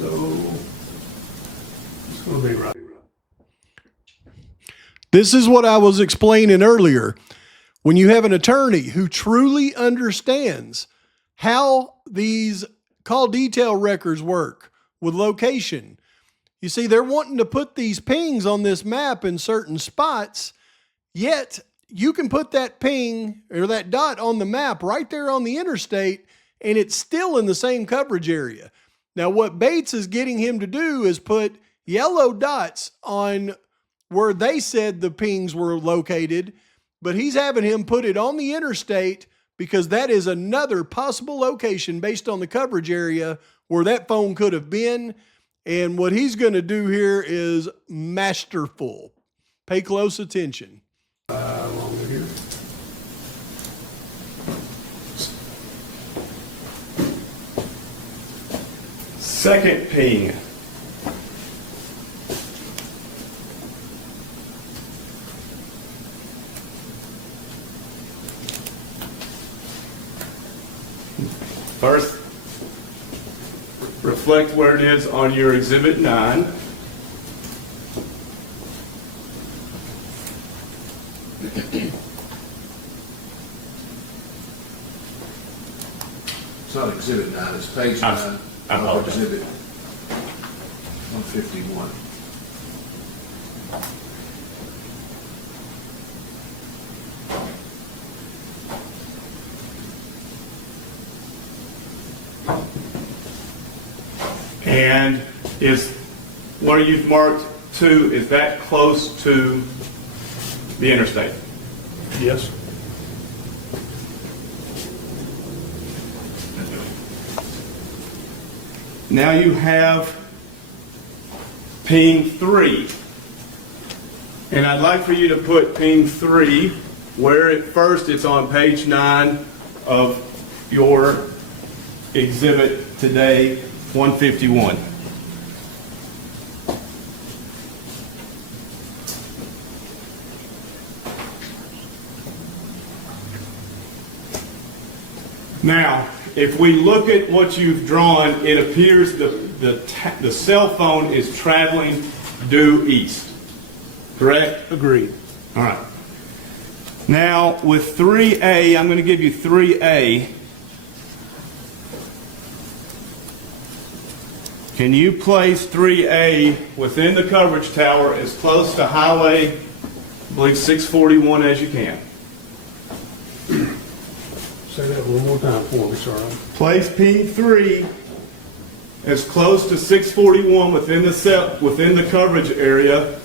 So, it's going to be right. This is what I was explaining earlier. When you have an attorney who truly understands how these call detail records work with location, you see, they're wanting to put these pings on this map in certain spots, yet you can put that ping or that dot on the map right there on the interstate, and it's still in the same coverage area. Now, what Bates is getting him to do is put yellow dots on where they said the pings were located, but he's having him put it on the interstate because that is another possible location based on the coverage area where that phone could have been. And what he's going to do here is masterful. Pay close attention. Along here. Second ping. First, reflect where it is on your Exhibit 9. It's not Exhibit 9, it's page 9 of Exhibit 151. And is where you've marked 2, is that close to the interstate? Yes. Now you have ping 3. And I'd like for you to put ping 3 where at first it's on page 9 of your exhibit today, 151. Now, if we look at what you've drawn, it appears the cell phone is traveling due east. Correct? Agreed. All right. Now, with 3A, I'm going to give you 3A. Can you place 3A within the coverage tower as close to Highway, I believe, 641 as you can? Say that one more time for me, sir. Place ping 3 as close to 641 within the coverage area.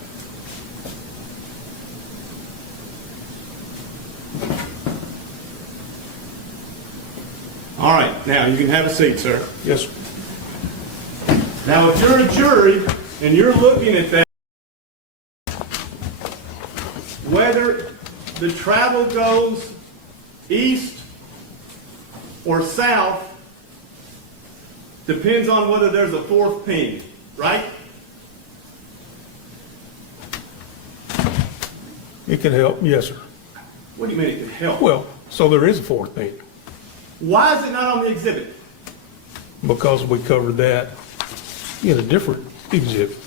All right, now you can have a seat, sir. Yes, sir. Now, if you're a jury and you're looking at that, whether the travel goes east or south depends on whether there's a fourth ping, right? It can help, yes, sir. What do you mean it can help? Well, so there is a fourth ping Why is it not on the exhibit? because we covered that in a different exhibit.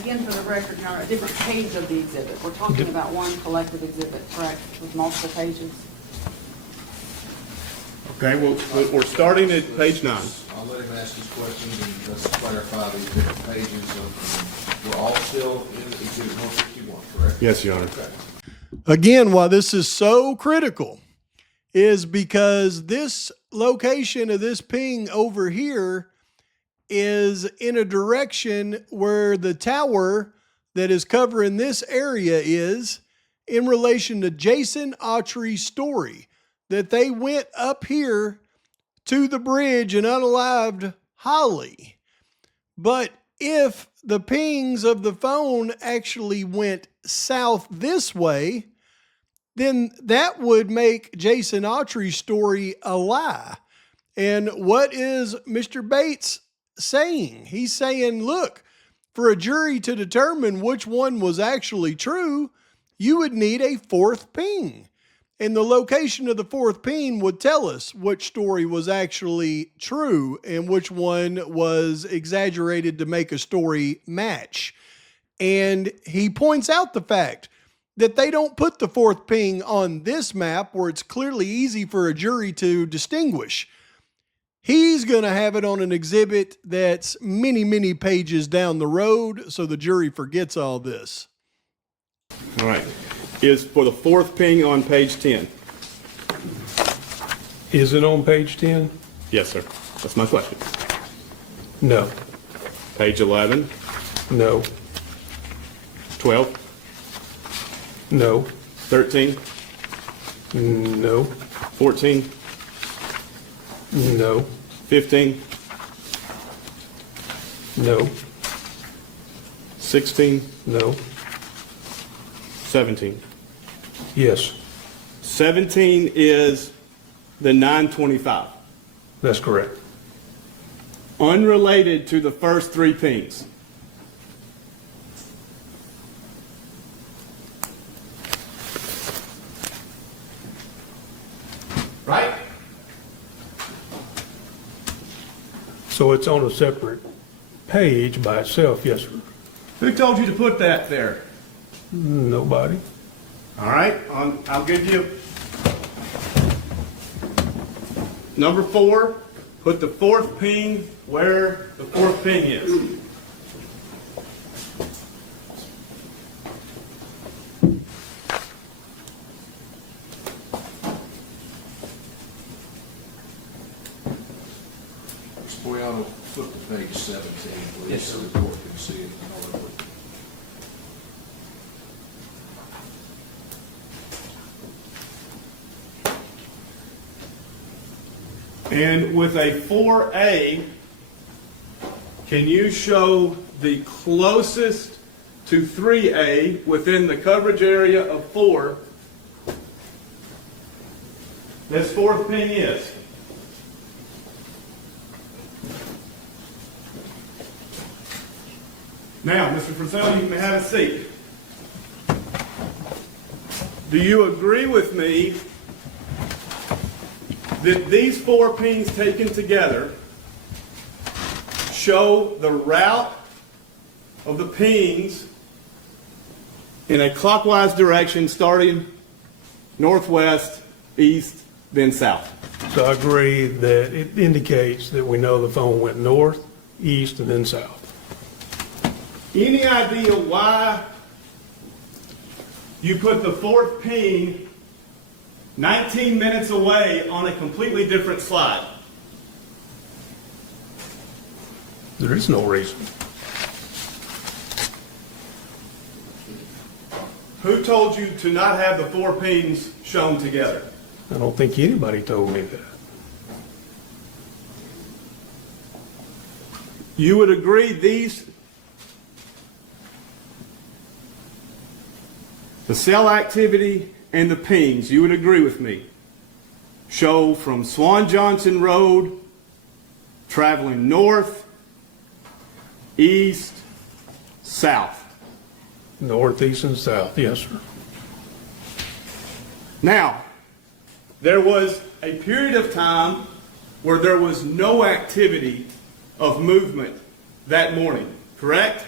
Again, for the record, you're on a different page of the exhibit. We're talking about one collective exhibit, correct, with multiple pages? Okay, well, we're starting at page 9. I'll let him ask his questions and let's clarify these different pages we're all still in Exhibit 151, correct? Yes, Your Honor. Okay. Again, why this is so critical is because this location of this ping over here is in a direction where the tower that is covering this area is in relation to Jason Autry's story. that they went up here to the bridge and unalived Holly. But if the pings of the phone actually went south this way, then that would make Jason Autry's story a lie. And what is Mr. Bates saying? He's saying, look, for a jury to determine which one was actually true, you would need a fourth ping. And the location of the fourth ping would tell us which story was actually true and which one was exaggerated to make a story match. And he points out the fact that they don't put the fourth ping on this map where it's clearly easy for a jury to distinguish. He's going to have it on an exhibit that's many, many pages down the road, so the jury forgets all this. All right. Is for the fourth ping on page 10. Is it on page 10? Yes, sir. That's my question. No. Page 11, No. 12, No. 13, No. 14, No. 15, No. 16, No. 17. Yes, 17 is the 925. that's correct. Unrelated to the first three pings. Right? So it's on a separate page by itself, yes, sir. Who told you to put that there? Nobody. All right, I'll give you number 4. Put the fourth ping where the fourth ping is. We ought to flip to page 17, please, so the court can see it. And with a 4A, can you show the closest to 3A within the coverage area of 4 this fourth ping is? Now, Mr. Frisell, you can have a seat. Do you agree with me that these 4 pings taken together show the route of the pings in a clockwise direction starting northwest, east, then south? So I agree that it indicates that we know the phone went north, east, and then south. Any idea why you put the fourth ping 19 minutes away on a completely different slide? There is no reason. Who told you to not have the 4 pings shown together? I don't think anybody told me that. You would agree the cell activity and the pings, you would agree with me, show from Swan Johnson Road, traveling north, east, south. North, east, and south, yes, sir. Now, there was a period of time where there was no activity of movement that morning, correct?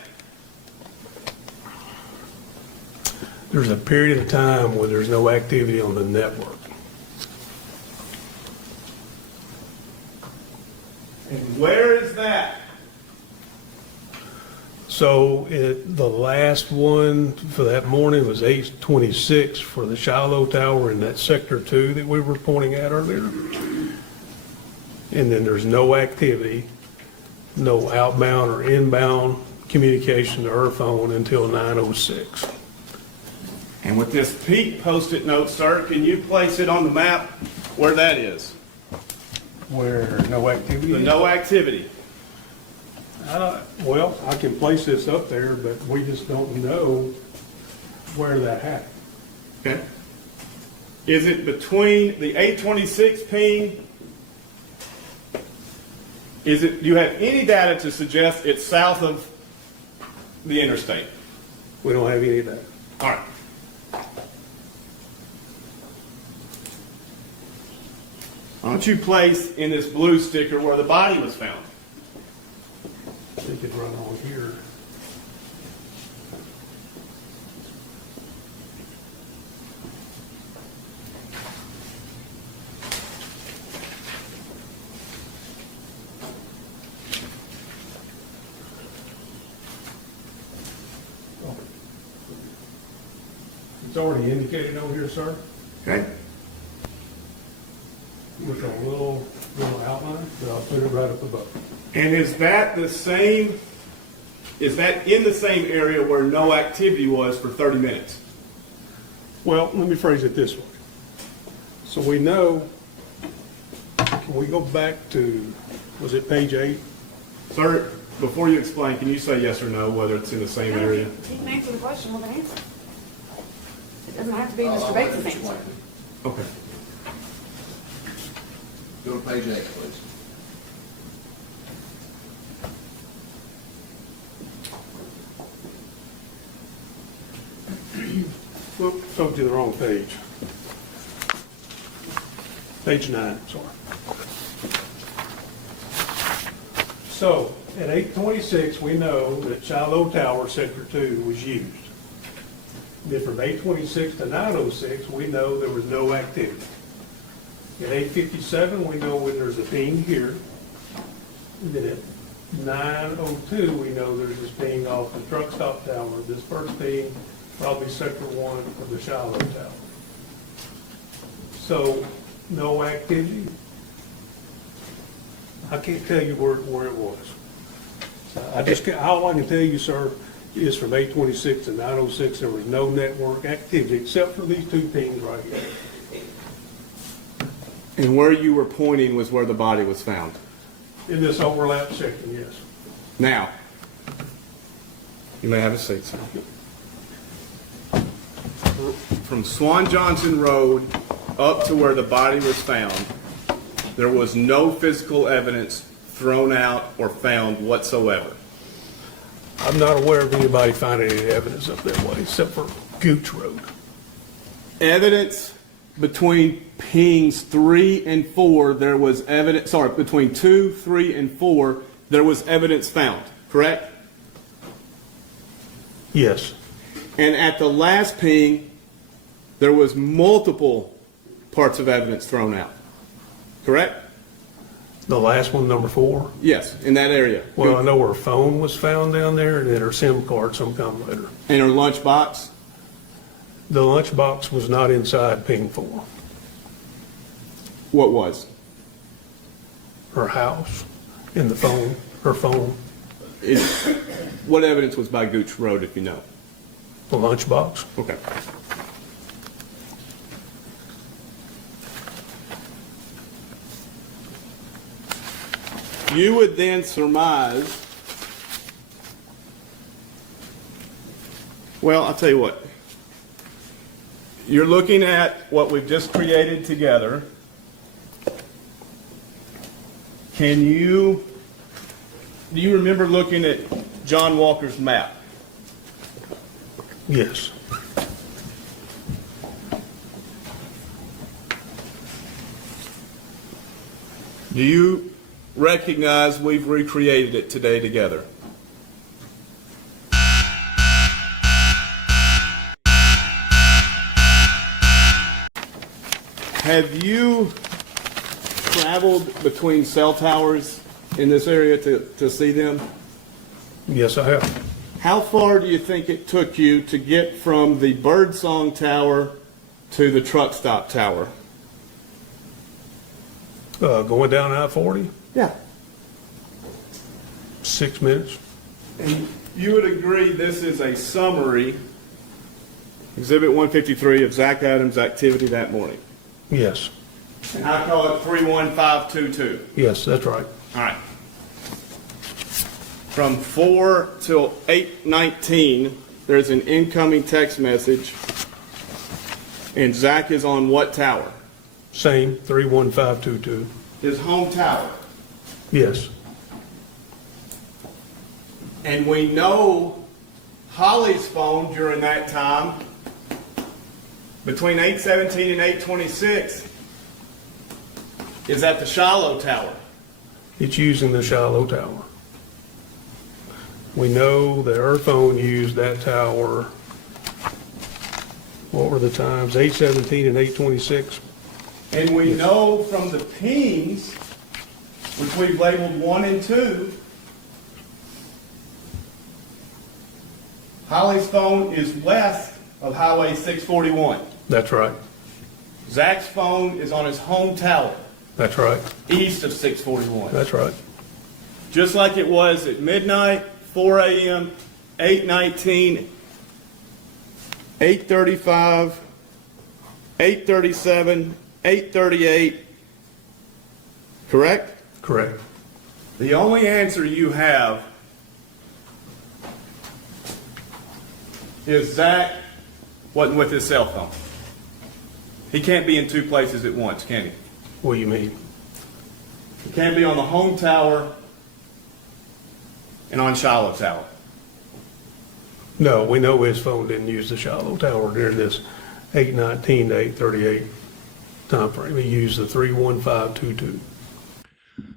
There's a period of time where there's no activity on the network. And where is that? So the last one for that morning was 8:26 for the Shiloh Tower in that sector 2 that we were pointing at earlier. And then there's no activity, no outbound or inbound communication to her phone until 9:06. And with this peak post-it note, sir, can you place it on the map where that is? Where no activity The is? no activity. Well, I can place this up there, but we just don't know where that happened. Okay. Is it between the 826 ping? Do you have any data to suggest it's south of the interstate? We don't have any of that. All right. Why don't you place in this blue sticker where the body was found? We could run on here. It's already indicated over here, sir, Okay. with a little outline, but I'll put it right up above. And is that the same, is that in the same area where no activity was for 30 minutes? Well, let me phrase it this way. So we know, can we go back to, was it page 8? Sir, before you explain, can you say yes or no, whether it's in the same area? He can answer the question with an answer. It doesn't have to be Mr. Bates' answer. Okay. Go to page 8, please. Whoop, told you the wrong page. Page 9, sorry. So, at 826, we know that Shiloh Tower, Sector 2, was used. Then from 826 to 906, we know there was no activity. At 857, we know when there's a ping here. And then at 902, we know there's this ping off the truck stop tower. This first ping, probably Sector 1 of the Shiloh Tower. So, no activity. I can't tell you where it was. All I can tell you, sir, is from 826 to 906, there was no network activity except for these two pings right here. And where you were pointing was where the body was found. In this overlap section, yes. Now, you may have a seat, sir. From Swan Johnson Road up to where the body was found, there was no physical evidence thrown out or found whatsoever. I'm not aware of anybody finding any evidence up that way except for Gooch Road. Evidence between pings 3 and 4, there was evidence, between 2, 3, and 4, there was evidence found, correct? Yes. And at the last ping, there was multiple parts of evidence thrown out, correct? The last one, number 4? Yes, in that area. Well, I know where a phone was found down there and then her SIM card sometime later. And her lunchbox? The lunchbox was not inside ping 4. What was? Her house and the phone, her phone, What evidence was by Gooch Road, if you know? the lunchbox. Okay. You would then surmise, well, I'll tell you what. You're looking at what we've just created together. Do you remember looking at John Walker's map? Yes. Do you recognize we've recreated it today together? Have you traveled between cell towers in this area to see them? Yes, I have. How far do you think it took you to get from the Birdsong Tower to the truck stop tower? Going down I-40, Yeah. 6 minutes. And you would agree this is a summary, Exhibit 153 of Zach Adams' activity that morning. Yes. And I call it 31522. Yes, that's right. All right. From 4 till 8:19, there's an incoming text message, and Zach is on what tower? Same, 31522. His home tower. Yes, And we know Holly's phone during that time, between 8:17 and 8:26, is at the Shiloh Tower. it's using the Shiloh Tower. We know that her phone used that tower, what were the times, 8:17 and 8:26? And we know from the pings, which we've labeled 1 and 2, Holly's phone is west of Highway 641. That's right, Zach's phone is on his home tower, that's right, east of 641. that's right. Just like it was at midnight, 4 a.m., 8:19, 8:35, 8:37, 8:38. Correct? Correct. The only answer you have is Zach wasn't with his cell phone. He can't be in two places at once, can he? What do you mean? He can't be on the home tower and on Shiloh Tower. No, we know his phone didn't use the Shiloh Tower during this 8:19 to 8:38 timeframe. He used the 31522.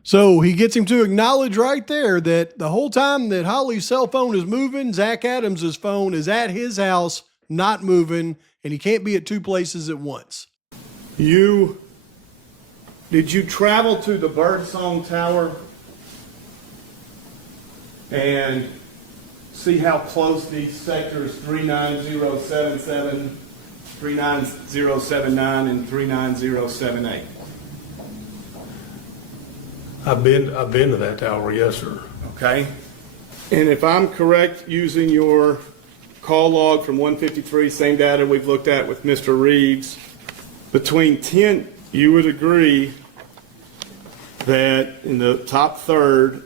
So he gets him to acknowledge right there that the whole time that Holly's cell phone is moving, Zach Adams's phone is at his house, not moving, and he can't be at two places at once. Did you travel to the Birdsong Tower and see how close these sectors 39077, 39079, and 39078? I've been to that tower, yes, sir. Okay. And if I'm correct, using your call log from 153, same data we've looked at with Mr. Reeves, between 10, you would agree that in the top third,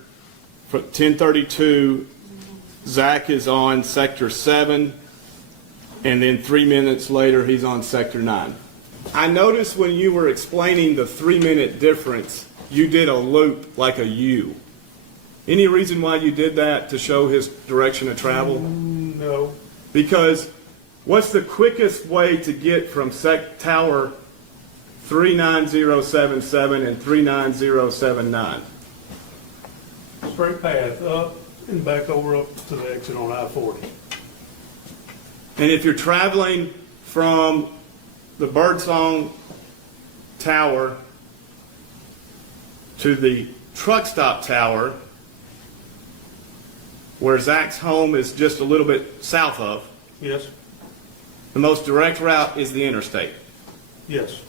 for 1032, Zach is on sector 7, and then 3 minutes later, he's on sector 9. I noticed when you were explaining the 3-minute difference, you did a loop like a U. Any reason why you did that to show his direction of travel? No. Because what's the quickest way to get from tower 39077 and 39079? Straight path up and back over up to the exit on I-40. And if you're traveling from the Birdsong Tower to the truck stop tower, where Zach's home is just a little bit south of, Yes, the most direct route is the interstate. yes.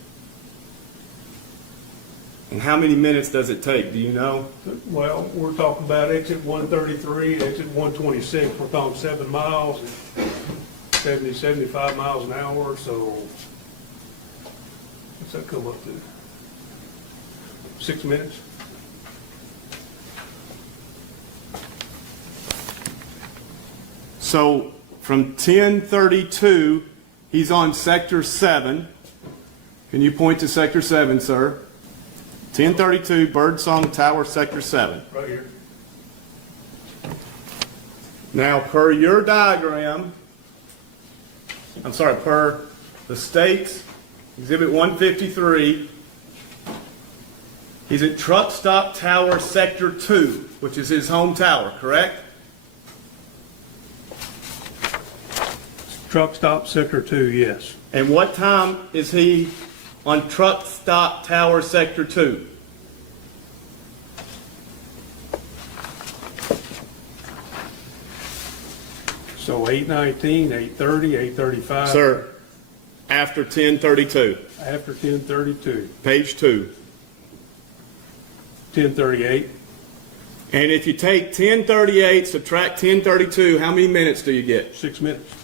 And how many minutes does it take? Do you know? Well, we're talking about exit 133, exit 126. We're talking 7 miles, 70, 75 miles an hour. So what's that come up to? 6 minutes? So from 1032, he's on sector 7. Can you point to sector 7, sir? 1032, Birdsong Tower, sector 7. Right here. Now, per your diagram, per the state's Exhibit 153, he's at Truck Stop Tower, sector 2, which is his home tower, correct? Truck stop sector 2, yes. And what time is he on Truck Stop Tower, sector 2? So 8:19, 8:30, 8:35. Sir, after 1032, After 10:32, page 2. 10:38. And if you take 1038, subtract 1032, how many minutes do you get? 6 minutes.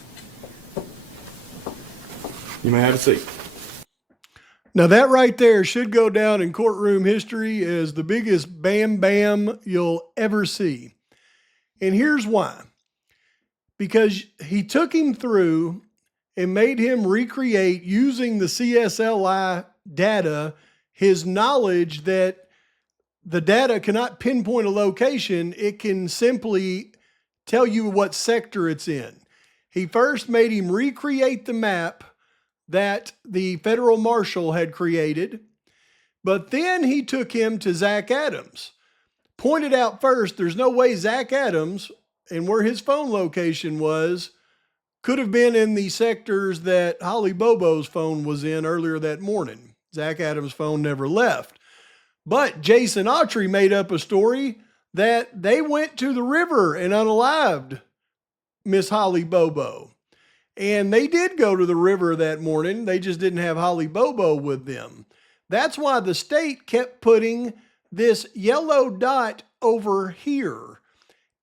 You may have a seat. Now that right there should go down in courtroom history as the biggest bam bam you'll ever see. And here's why. Because he took him through and made him recreate, using the CSLI data, his knowledge that the data cannot pinpoint a location. It can simply tell you what sector it's in. He first made him recreate the map that the federal marshal had created, but then he took him to Zach Adams. Pointed out first, there's no way Zach Adams and where his phone location was could have been in the sectors that Holly Bobo's phone was in earlier that morning. Zach Adams' phone never left. But Jason Autry made up a story that they went to the river and unalived Miss Holly Bobo. And they did go to the river that morning. They just didn't have Holly Bobo with them. That's why the state kept putting this yellow dot over here.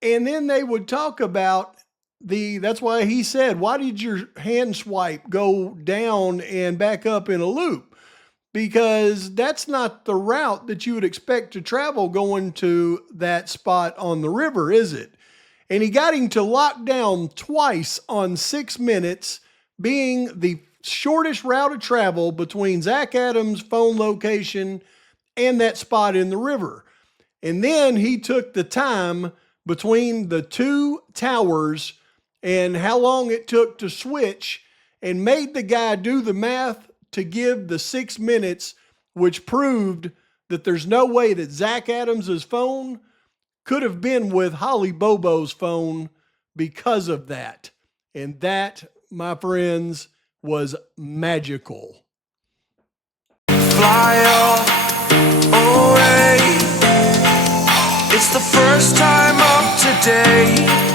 And then they would talk about that's why he said, why did your hand swipe go down and back up in a loop? Because that's not the route that you would expect to travel going to that spot on the river, is it? And he got him to lock down twice on 6 minutes, being the shortest route of travel between Zach Adams' phone location and that spot in the river. And then he took the time between the two towers and how long it took to switch and made the guy do the math to give the 6 minutes, which proved that there's no way that Zach Adams' phone could have been with Holly Bobo's phone because of that. And that, my friends, was magical. Fly away. It's the first time of today.